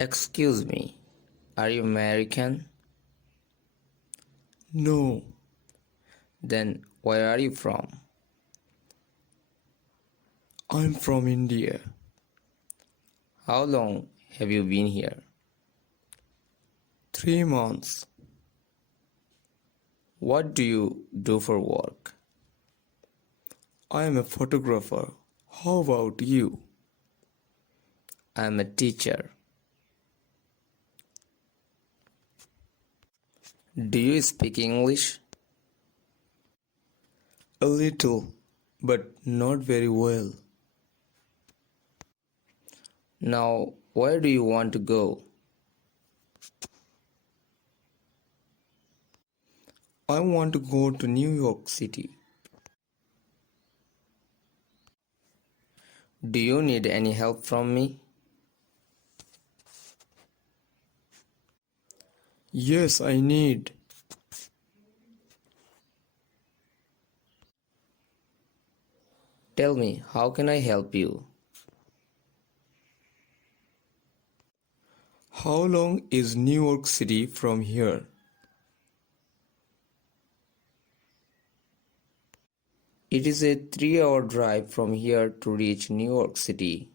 Excuse me, are you American? No, Then where are you from? I'm from India. How long have you been here? 3 months. What do you do for work? I am a photographer. How about you? I'm a teacher. Do you speak English? A little, but not very well. Now, where do you want to go? I want to go to New York City. Do you need any help from me? Yes, I need. Tell me, how can I help you? How long is New York City from here? It is a 3-hour drive from here to reach New York City.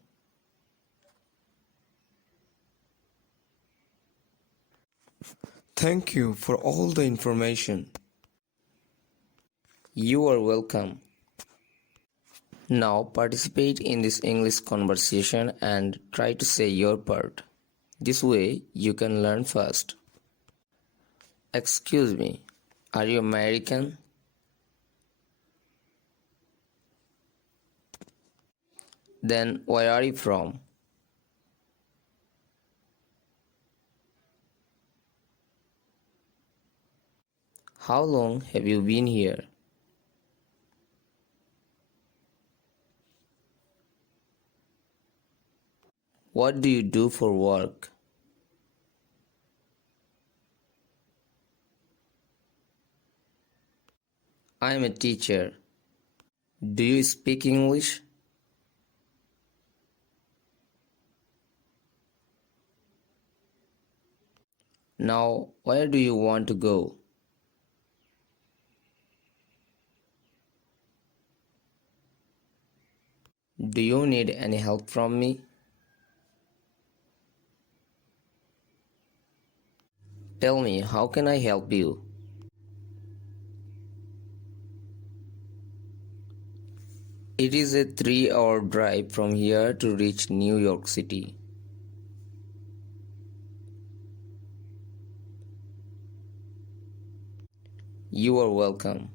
Thank you for all the information. You are welcome. Now participate in this English conversation and try to say your part. This way you can learn fast. Excuse me, are you American? Then where are you from? How long have you been here? What do you do for work? I am a teacher. Do you speak English? Now, where do you want to go? Do you need any help from me? Tell me, how can I help you? It is a 3-hour drive from here to reach New York City. You are welcome.